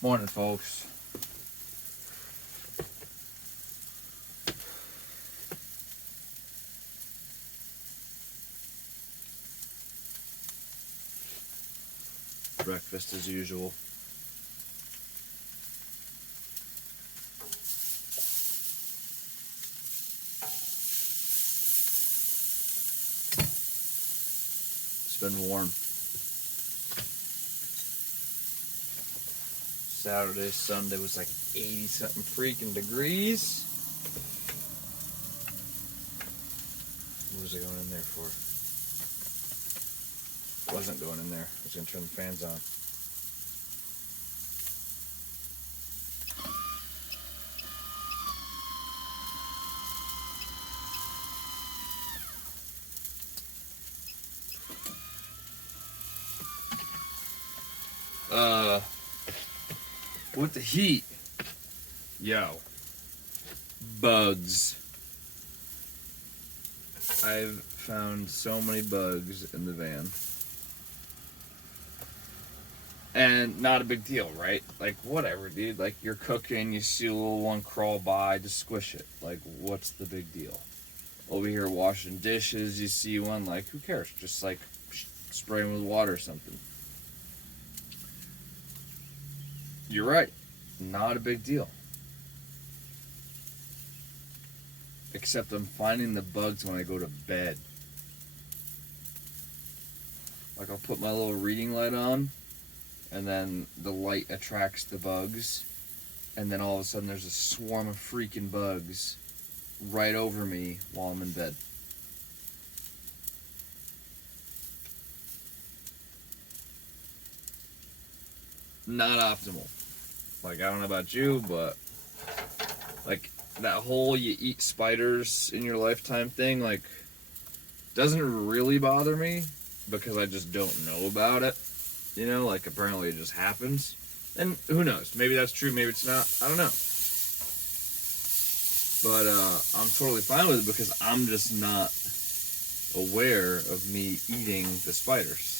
Morning, folks. Breakfast as usual. It's been warm. Saturday, Sunday was like 80 something freaking degrees. What was I going in there for? Wasn't going in there. I was going to turn the fans on. With the heat, yo, bugs. I've found so many bugs in the van. And not a big deal, right? Like, whatever, dude. Like, you're cooking, you see a little one crawl by, just squish it. Like, what's the big deal? Over here washing dishes, you see one, like, who cares? Just, like, spray them with water or something. You're right. Not a big deal. Except I'm finding the bugs when I go to bed. Like, I'll put my little reading light on, and then the light attracts the bugs, and then all of a sudden there's a swarm of freaking bugs right over me while I'm in bed. Not optimal. Like, I don't know about you, but like that whole you eat spiders in your lifetime thing, like, doesn't really bother me because I just don't know about it. You know, like, apparently it just happens. And who knows? Maybe that's true, maybe it's not. I don't know. But I'm totally fine with it because I'm just not aware of me eating the spiders.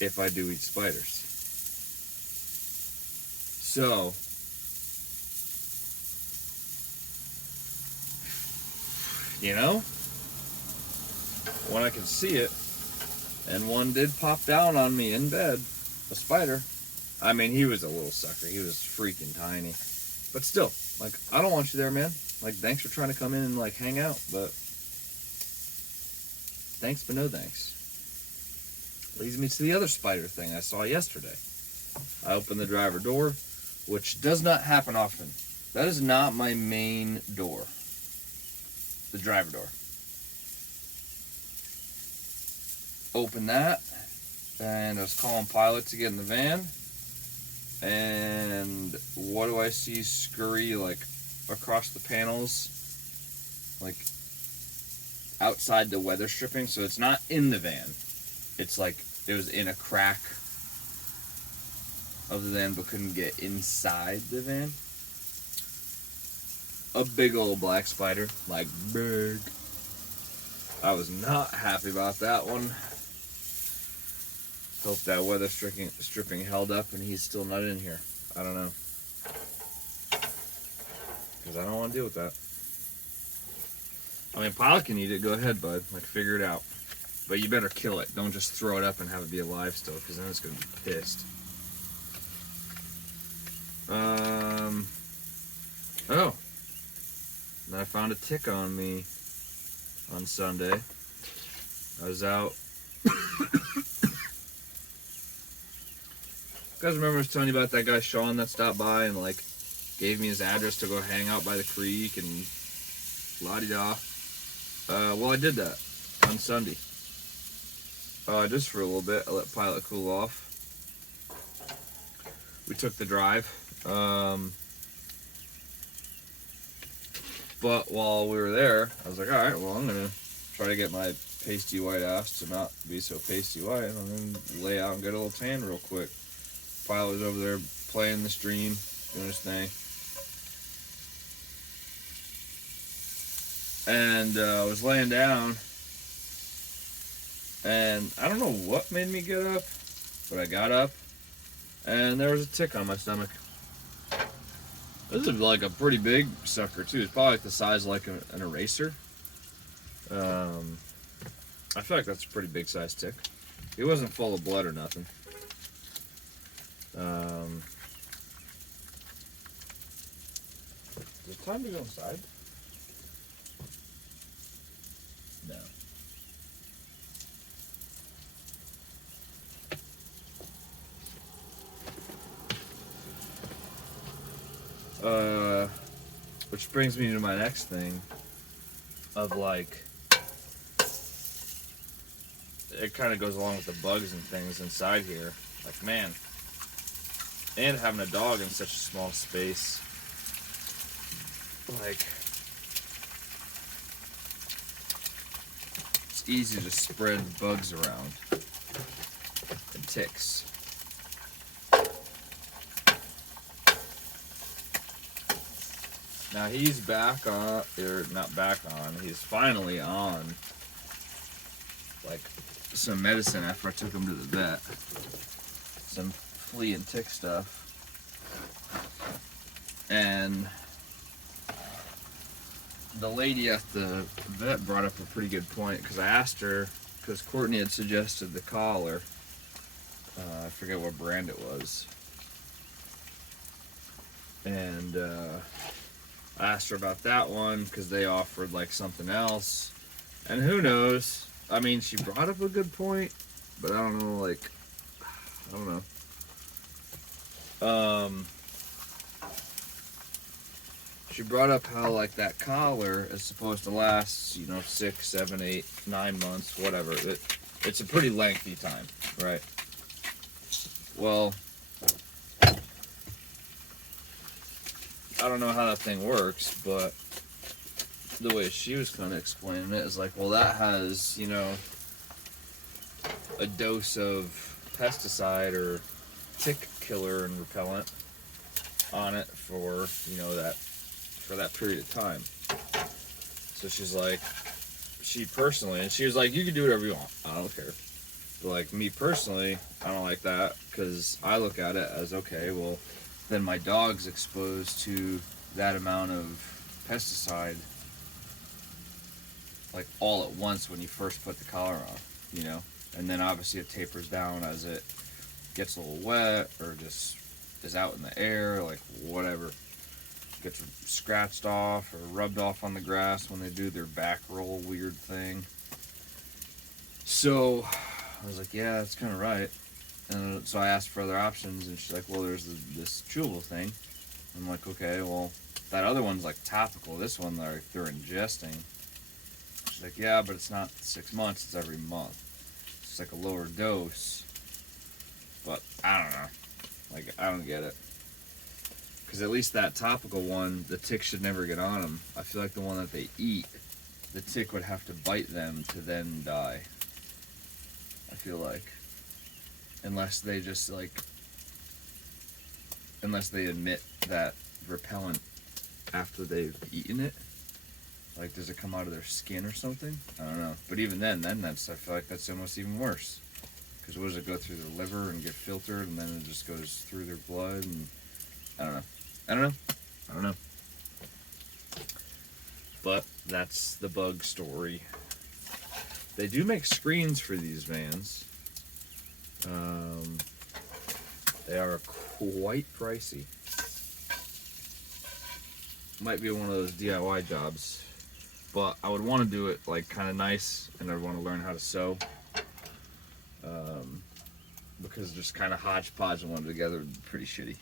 If I do eat spiders. So, you know, when I can see it, and one did pop down on me in bed, a spider. I mean, he was a little sucker. He was freaking tiny. But still, like, I don't want you there, man. Like, thanks for trying to come in and, like, hang out, but thanks, but no thanks. Leads me to the other spider thing I saw yesterday. I opened the driver door, which does not happen often. That is not my main door. The driver door. Open that, and I was calling Pilot to get in the van, and what do I see scurry, like, across the panels, like, outside the weather stripping? So it's not in the van. It's like it was in a crack of the van but couldn't get inside the van. A big old black spider, like big. I was not happy about that one. Hope that weather stripping held up and he's still not in here. I don't know. Because I don't want to deal with that. I mean, Pilot can eat it. Go ahead, bud. Like, figure it out. But you better kill it. Don't just throw it up and have it be alive still, because then it's going to be pissed. Oh. And I found a tick on me on Sunday. I was out. You guys remember I was telling you about that guy Sean that stopped by and, like, gave me his address to go hang out by the creek and la-di-da. Well, I did that on Sunday. Just for a little bit. I let Pilot cool off. We took the drive. But while we were there, I was like, alright, well, I'm going to try to get my pasty white ass to not be so pasty white and then lay out and get a little tan real quick. Pilot was over there playing the stream, doing his thing. And I was laying down, and I don't know what made me get up, but I got up, and there was a tick on my stomach. This is like a pretty big sucker too. It's probably like the size of like an eraser. I feel like that's a pretty big size tick. He wasn't full of blood or nothing. Is it time to go inside? No. Which brings me to my next thing of like, it kind of goes along with the bugs and things inside here. Like, man, and having a dog in such a small space, like, it's easy to spread bugs around and ticks. Now he's back on, or not back on, he's finally on like some medicine after I took him to the vet. Some flea and tick stuff. And the lady at the vet brought up a pretty good point, because I asked her, because Courtney had suggested the collar. I forget what brand it was. And I asked her about that one because they offered like something else. And who knows? I mean, she brought up a good point, but I don't know, like, I don't know. She brought up how like that collar is supposed to last, 6, 7, 8, 9 months, whatever. It's a pretty lengthy time, right? Well, I don't know how that thing works, but the way she was kind of explaining it is like, well, that has, a dose of pesticide or tick killer and repellent on it for, for that period of time. So she's like, and she was like, you can do whatever you want. I don't care. But like me personally, I don't like that, because I look at it as, okay, well, then my dog's exposed to that amount of pesticide like all at once when you first put the collar on, and then obviously it tapers down as it gets a little wet or just is out in the air, like whatever, gets scratched off or rubbed off on the grass when they do their back roll weird thing. So I was like, yeah, that's kind of right. And so I asked for other options, and she's like, well, there's this chewable thing. I'm like, okay, well, that other one's like topical. This one, they're ingesting. She's like, yeah, but it's not 6 months, it's every month. It's like a lower dose. But I don't know. Like, I don't get it. Because at least that topical one, the tick should never get on them. I feel like the one that they eat, the tick would have to bite them to then die. I feel like. Unless they just unless they emit that repellent after they've eaten it. Like, does it come out of their skin or something? I don't know. But even then I feel like that's almost even worse. Because what does it go through their liver and get filtered, and then it just goes through their blood, and I don't know. But that's the bug story. They do make screens for these vans. They are quite pricey. Might be one of those DIY jobs, but I would want to do it like kind of nice, and I'd want to learn how to sew. Because just kind of hodgepodge one together would be pretty shitty.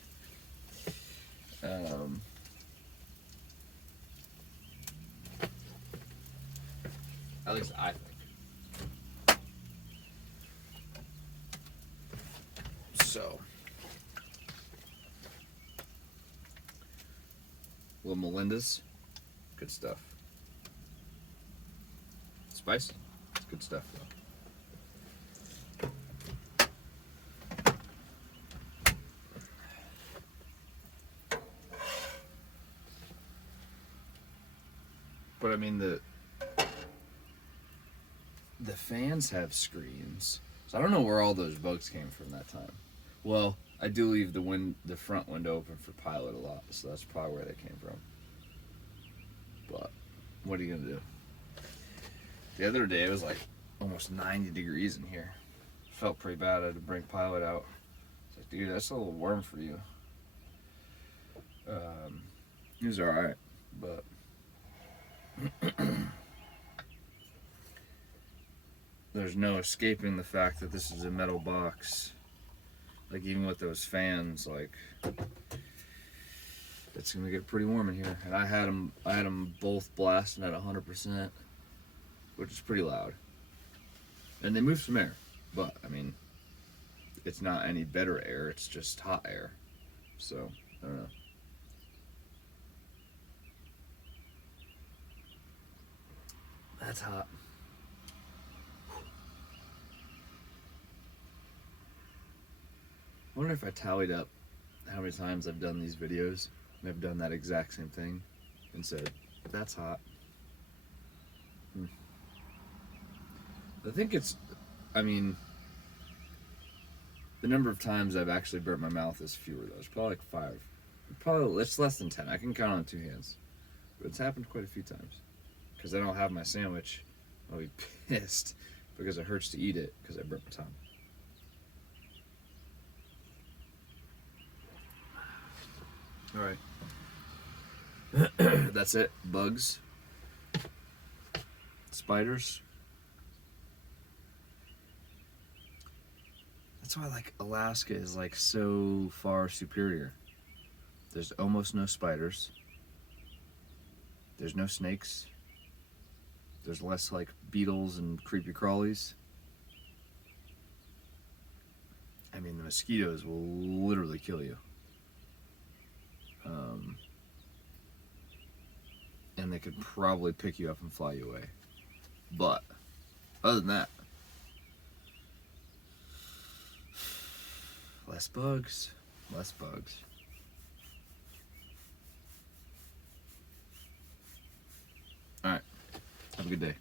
At least I think. So, little Melinda's, good stuff. Spice, it's good stuff though. But I mean, the fans have screens, so I don't know where all those bugs came from that time. Well, I do leave the front window open for Pilot a lot, so that's probably where they came from. But what are you gonna do? The other day it was like almost 90 degrees in here. Felt pretty bad. I had to bring Pilot out. It's like, dude, that's a little warm for you. He was alright, but there's no escaping the fact that this is a metal box. Like, even with those fans, like, it's gonna get pretty warm in here. And I had them both blasting at 100%, which is pretty loud. And they move some air, but I mean, it's not any better air. It's just hot air. So I don't know. That's hot. I wonder if I tallied up how many times I've done these videos and I've done that exact same thing and said, that's hot. I think I mean, the number of times I've actually burnt my mouth is fewer though. It's probably like 5. Probably, it's less than 10. I can count on 2 hands. But it's happened quite a few times. Because I don't have my sandwich, I'll be pissed because it hurts to eat it because I burnt my tongue. Alright. That's it. Bugs. Spiders. That's why like Alaska is like so far superior. There's almost no spiders. There's no snakes. There's less like beetles and creepy crawlies. I mean, the mosquitoes will literally kill you. And they could probably pick you up and fly you away. But other than that, less bugs. Less bugs. Alright. Have a good day.